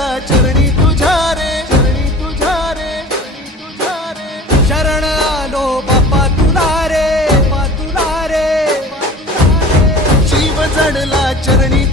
जडला चरणी तुझ्या रे, चरणी तुझ्या रे, तुझ्या रे. शरण आलो बाप्पा तुला रे, बाप्पा तुला रे. जीव जडला चरणी